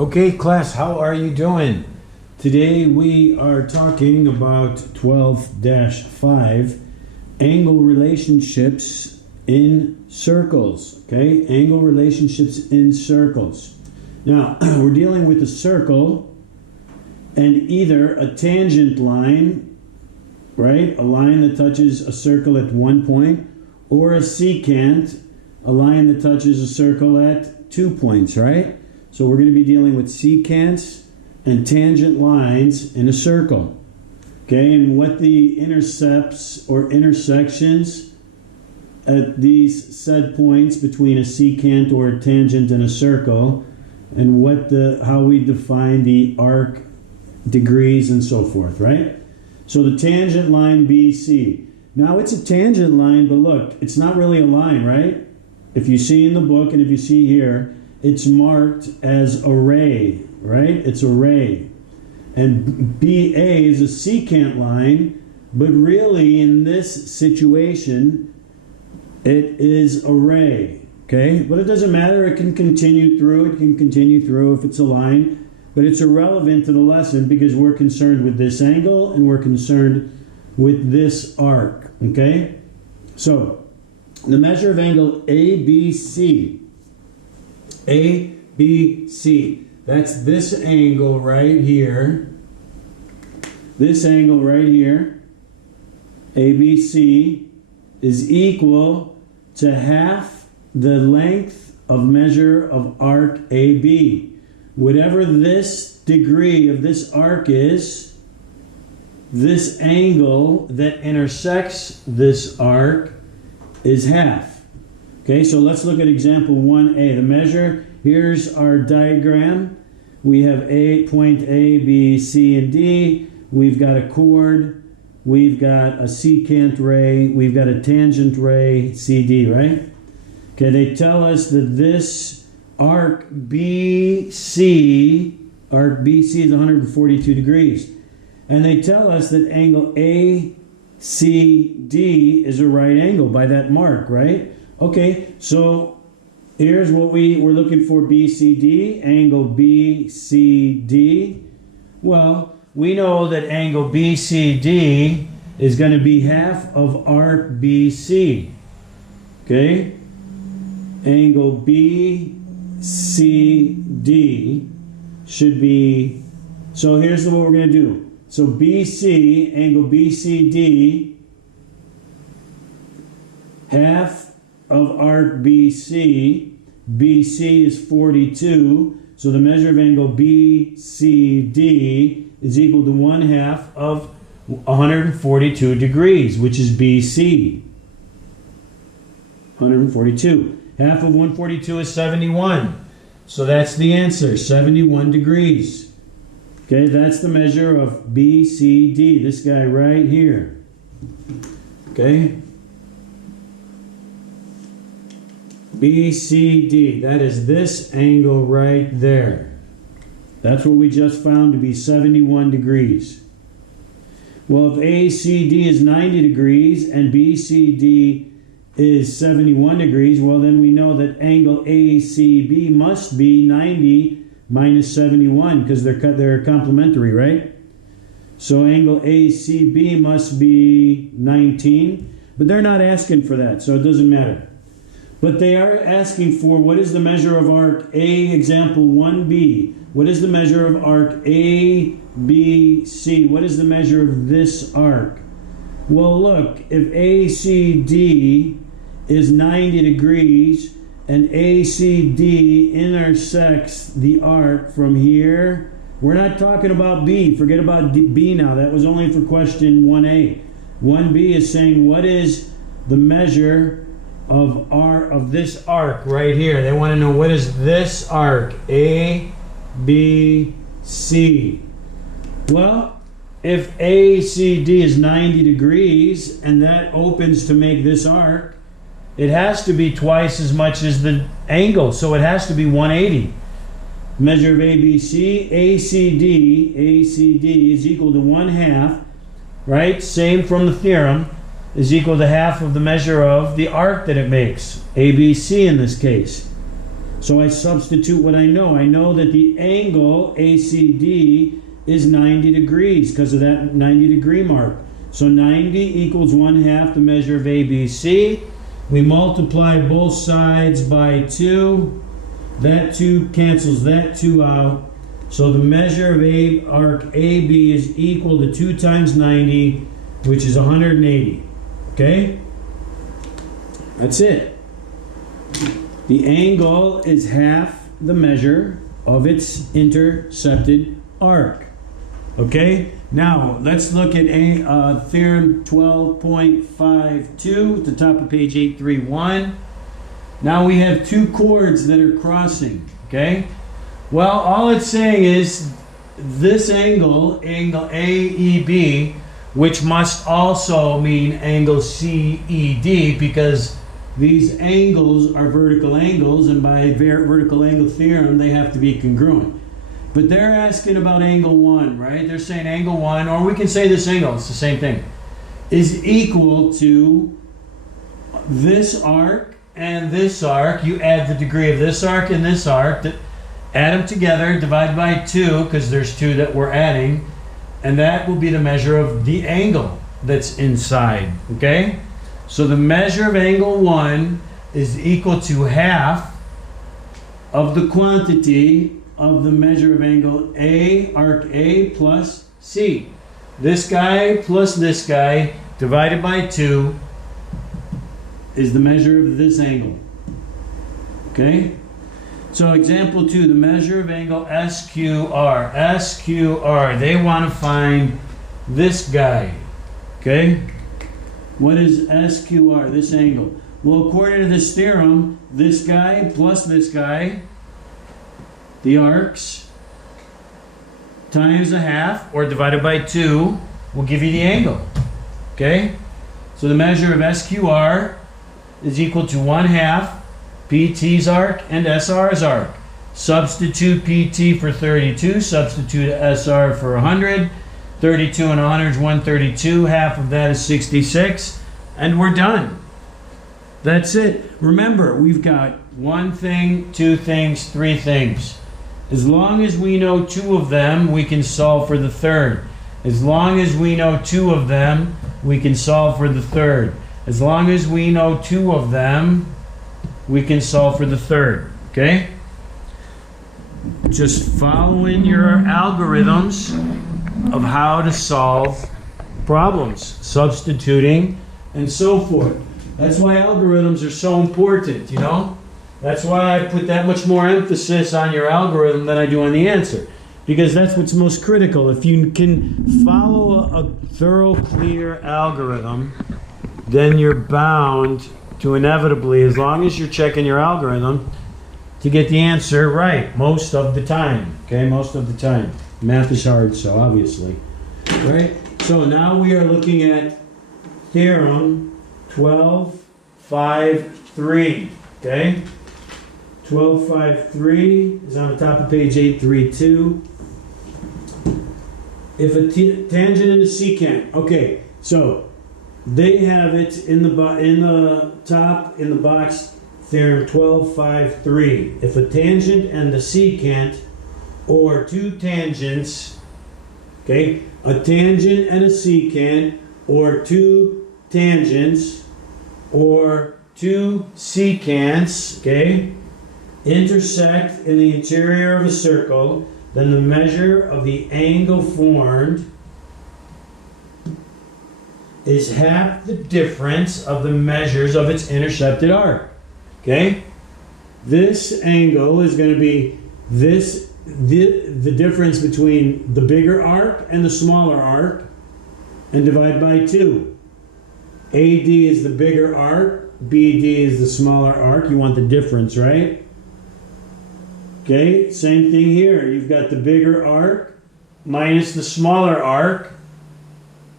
Okay, class, how are you doing? Today we are talking about 12-5, angle relationships in circles. Okay, angle relationships in circles. Now, we're dealing with a circle and either a tangent line, right? A line that touches a circle at one point, or a secant, a line that touches a circle at 2 points, right? So we're going to be dealing with secants and tangent lines in a circle. Okay, and what the intercepts or intersections at these said points between a secant or a tangent and a circle, and how we define the arc degrees and so forth, right? So the tangent line BC. Now it's a tangent line, but look, it's not really a line, right? If you see in the book and if you see here, it's marked as a ray, right? It's a ray. And BA is a secant line, but really in this situation, it is a ray, okay? But it doesn't matter, it can continue through if it's a line, but it's irrelevant to the lesson because we're concerned with this angle and we're concerned with this arc, okay? So, the measure of angle ABC, ABC, that's this angle right here, ABC is equal to half the length of measure of arc AB. Whatever this degree of this arc is, this angle that intersects this arc is half. Okay, so let's look at example 1a. The measure, here's our diagram. We have point A, B, C, and D. We've got a chord. We've got a secant ray. We've got a tangent ray, CD, right? Okay, they tell us that this arc BC is 142 degrees. And they tell us that angle ACD is a right angle by that mark, right? Okay, so here's what we're looking for, BCD, angle BCD. Well, we know that angle BCD is going to be half of arc BC. Okay? Angle BCD should be, so here's what we're going to do. So BC, angle BCD, half of arc BC. BC is 42, so the measure of angle BCD is equal to 1/2 of 142 degrees, which is BC. 142. Half of 142 is 71. So that's the answer, 71 degrees. Okay, that's the measure of BCD, this guy right here. Okay? BCD, that is this angle right there. That's what we just found to be 71 degrees. Well, if ACD is 90 degrees and BCD is 71 degrees, well then we know that angle ACB must be 90 minus 71 because they're complementary, right? So angle ACB must be 19, but they're not asking for that, so it doesn't matter. But they are asking for what is the measure of arc A, example 1b. What is the measure of arc ABC? What is the measure of this arc? Well, look, if ACD is 90 degrees and ACD intersects the arc from here, we're not talking about B. Forget about B now. That was only for question 1A. 1B is saying what is the measure of this arc right here. They want to know what is this arc, A, B, C. Well, if ACD is 90 degrees and that opens to make this arc, it has to be twice as much as the angle, so it has to be 180. Measure of ABC, ACD is equal to 1/2, right? Same from the theorem, is equal to half of the measure of the arc that it makes, ABC in this case. So I substitute what I know. I know that the angle ACD is 90 degrees because of that 90 degree mark. So 90 equals 1/2 the measure of ABC. We multiply both sides by 2. That 2 cancels that 2 out. So the measure of arc AB is equal to 2 times 90, which is 180. Okay? That's it. The angle is half the measure of its intercepted arc. Okay? Now, let's look at theorem 12.52 at the top of page 831. Now we have two chords that are crossing. Okay? Well, all it's saying is this angle AEB, which must also mean angle CED, because these angles are vertical angles, and by vertical angle theorem, they have to be congruent. But they're asking about angle 1, right? They're saying angle 1, or we can say this angle, it's the same thing, is equal to this arc and this arc. You add the degree of this arc and this arc, add them together, divide by 2, because there's 2 that we're adding, and that will be the measure of the angle that's inside, okay? So the measure of angle 1 is equal to half of the quantity of the measure of angle A, arc A, plus C. This guy plus this guy divided by 2 is the measure of this angle. Okay? So example 2, the measure of angle SQR. SQR, they want to find this guy. Okay? What is SQR, this angle? Well, according to this theorem, this guy plus this guy, the arcs, times a half, or divided by 2, will give you the angle. Okay? So the measure of SQR is equal to 1/2 PT's arc and SR's arc. Substitute PT for 32, substitute SR for 100. 32 and 100 is 132, half of that is 66, and we're done. That's it. Remember, we've got 1 thing, 2 things, 3 things. As long as we know 2 of them, we can solve for the third. As long as we know 2 of them, we can solve for the third. As long as we know 2 of them, we can solve for the third. Okay? Just following your algorithms of how to solve problems, substituting, and so forth. That's why algorithms are so important, you know? That's why I put that much more emphasis on your algorithm than I do on the answer. Because that's what's most critical. If you can follow a thorough, clear algorithm, then you're bound to inevitably, as long as you're checking your algorithm, to get the answer right most of the time. Okay, most of the time. Math is hard, so obviously. Right? So now we are looking at theorem 12.5.3. Okay? 12.5.3 is on the top of page 832. If a tangent and a secant. Okay, so they have it in the top in the box. Theorem 12.5.3. If a tangent and the secant, or 2 tangents, okay, a tangent and a secant, or 2 tangents, or 2 secants, okay, intersect in the interior of a circle, then the measure of the angle formed is half the difference of the measures of its intercepted arc. Okay? This angle is going to be the difference between the bigger arc and the smaller arc, and divide by 2. AD is the bigger arc, BD is the smaller arc. You want the difference, right? Okay, same thing here. You've got the bigger arc minus the smaller arc,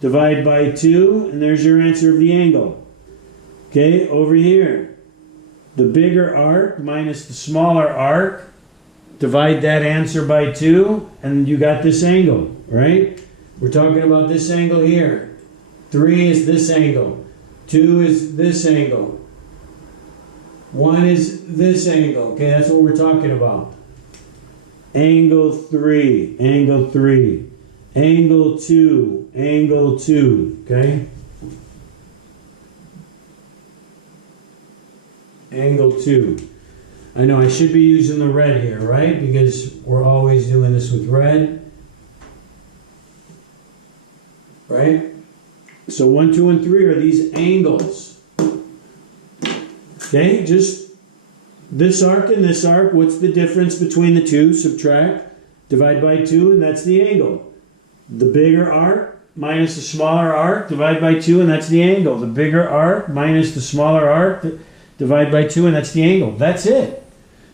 divide by 2, and there's your answer of the angle. Okay, over here, the bigger arc minus the smaller arc, divide that answer by 2, and you got this angle, right? We're talking about this angle here. 3 is this angle. 2 is this angle. One is this angle. Okay, that's what we're talking about. Angle 3, angle 3. Angle 2, angle 2. Okay? Angle 2. I know I should be using the red here, right? Because we're always doing this with red. Right? So 1, 2, and 3 are these angles. Okay, just this arc and this arc. What's the difference between the two? Subtract, divide by 2, and that's the angle. The bigger arc minus the smaller arc, divide by 2, and that's the angle. The bigger arc minus the smaller arc, divide by 2, and that's the angle. That's it.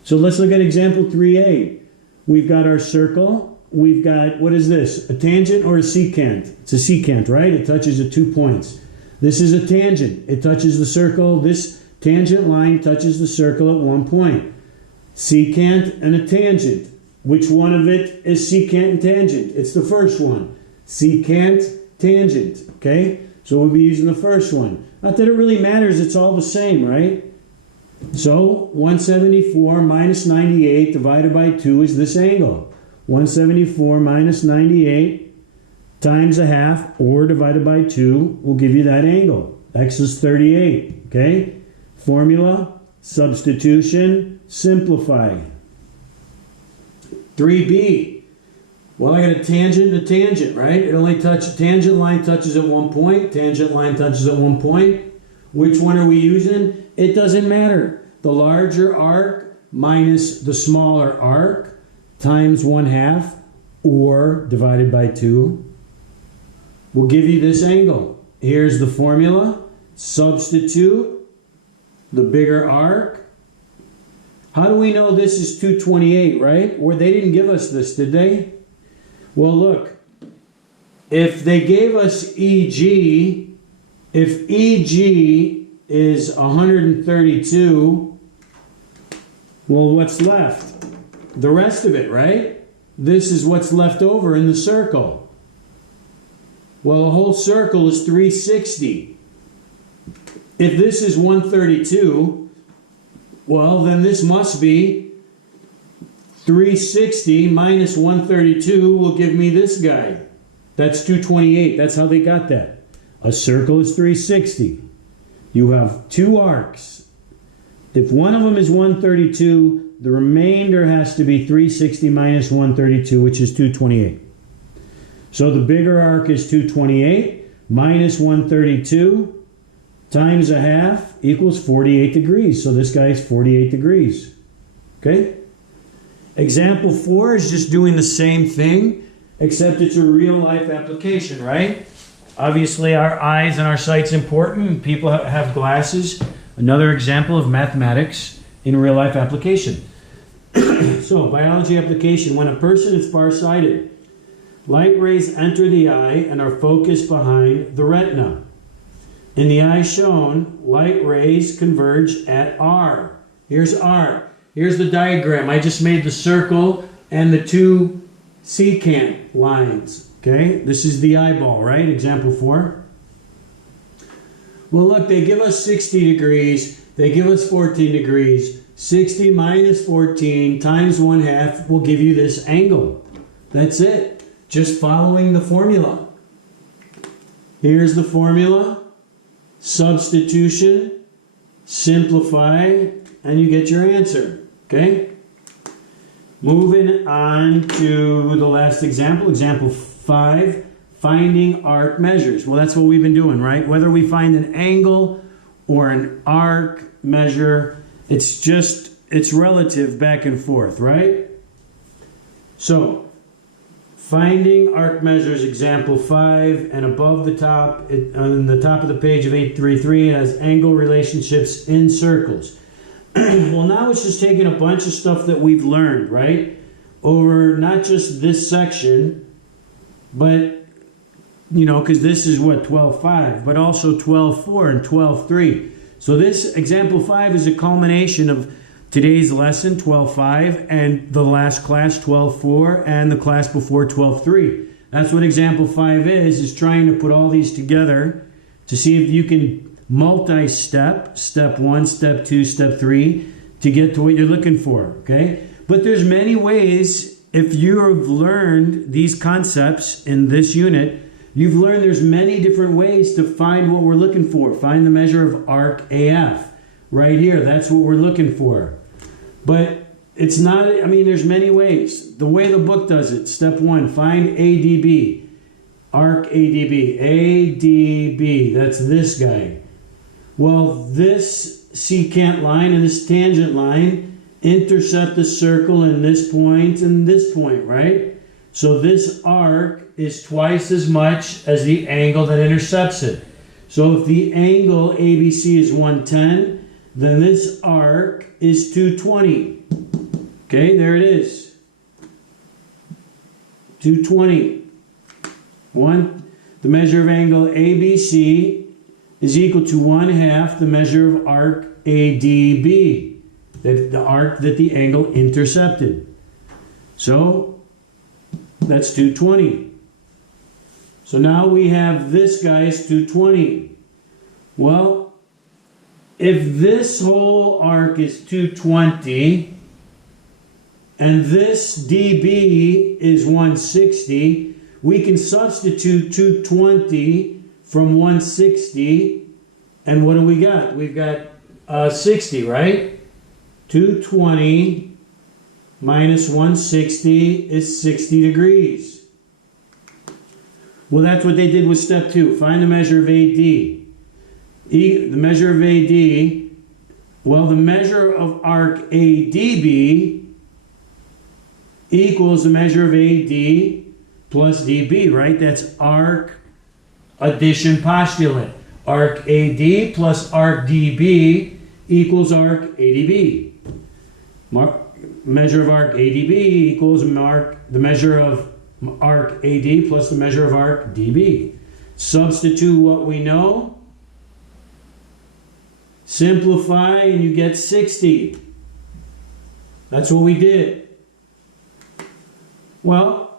So let's look at example 3a. We've got our circle. We've got, what is this? A tangent or a secant? It's a secant, right? It touches at 2 points. This is a tangent. It touches the circle. This tangent line touches the circle at 1 point. Secant and a tangent. Which one of it is secant and tangent? It's the first one. Secant, tangent. Okay? So we'll be using the first one. Not that it really matters. It's all the same, right? So 174 minus 98 divided by 2 is this angle. 174 minus 98 times a half or divided by 2 will give you that angle. X is 38. Okay? Formula, substitution, simplify. 3b. Well, I got a tangent and a tangent, right? It only tangent line touches at 1 point. Tangent line touches at 1 point. Which one are we using? It doesn't matter. The larger arc minus the smaller arc times 1/2 or divided by 2 will give you this angle. Here's the formula. Substitute the bigger arc. How do we know this is 228, right? Or they didn't give us this, did they? Well, look. If they gave us EG, if EG is 132, well, what's left? The rest of it, right? This is what's left over in the circle. Well, a whole circle is 360. If this is 132, well, then this must be 360 minus 132 will give me this guy. That's 228. That's how they got that. A circle is 360. You have two arcs. If one of them is 132, the remainder has to be 360 minus 132, which is 228. So the bigger arc is 228 minus 132 times a half equals 48 degrees. So this guy is 48 degrees. Okay? Example 4 is just doing the same thing, except it's a real life application, right? Obviously our eyes and our sight's important. People have glasses. Another example of mathematics in real life application. So, biology application. When a person is farsighted, light rays enter the eye and are focused behind the retina. In the eye shown, light rays converge at R. Here's R. Here's the diagram. I just made the circle and the two secant lines. Okay, this is the eyeball, right? Example 4. Well, look, they give us 60 degrees. They give us 14 degrees. 60 minus 14 times 1/2 will give you this angle. That's it. Just following the formula. Here's the formula. Substitution. Simplify. And you get your answer. Okay? Moving on to the last example. Example 5. Finding arc measures. Well, that's what we've been doing, right? Whether we find an angle or an arc measure, it's relative back and forth, right? So, finding arc measures, example 5, and above the top, on the top of the page of 833, it has angle relationships in circles. Well, now it's just taking a bunch of stuff that we've learned, right? Over not just this section, but you know, because this is what, 12.5, but also 12.4 and 12.3. So this example 5 is a culmination of today's lesson, 12.5, and the last class, 12.4, and the class before, 12.3. That's what example 5 is trying to put all these together to see if you can multi-step, step 1, step 2, step 3, to get to what you're looking for, okay? But there's many ways, if you have learned these concepts in this unit, you've learned there's many different ways to find what we're looking for. Find the measure of arc AF. Right here, that's what we're looking for. But it's not, I mean, there's many ways. The way the book does it, step 1, find ADB. Arc ADB. ADB, that's this guy. Well, this secant line and this tangent line intercept the circle in this point and this point, right? So this arc is twice as much as the angle that intercepts it. So if the angle ABC is 110, then this arc is 220. Okay, there it is. 220. The measure of angle ABC is equal to 1/2 the measure of arc ADB, the arc that the angle intercepted. So that's 220. So now we have this guy is 220. Well, if this whole arc is 220 and this dB is 160, we can substitute 220 from 160, and what do we got? We've got 60, right? 220 minus 160 is 60 degrees. Well, that's what they did with step 2. Find the measure of AD. The measure of AD, well, the measure of arc ADB equals the measure of AD plus DB, right? That's arc addition postulate. Arc AD plus arc DB equals arc ADB. Measure of arc ADB equals the measure of arc AD plus the measure of arc DB. Substitute what we know. Simplify and you get 60. That's what we did. Well,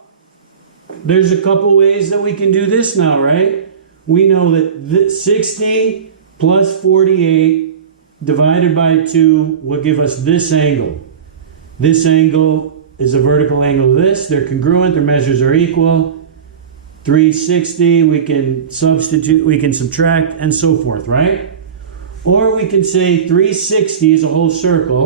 there's a couple ways that we can do this now, right? We know that 60 plus 48 divided by 2 will give us this angle. This angle is a vertical angle of this. They're congruent. Their measures are equal. 360, we can substitute, we can subtract, and so forth, right? Or we can say 360 is a whole circle.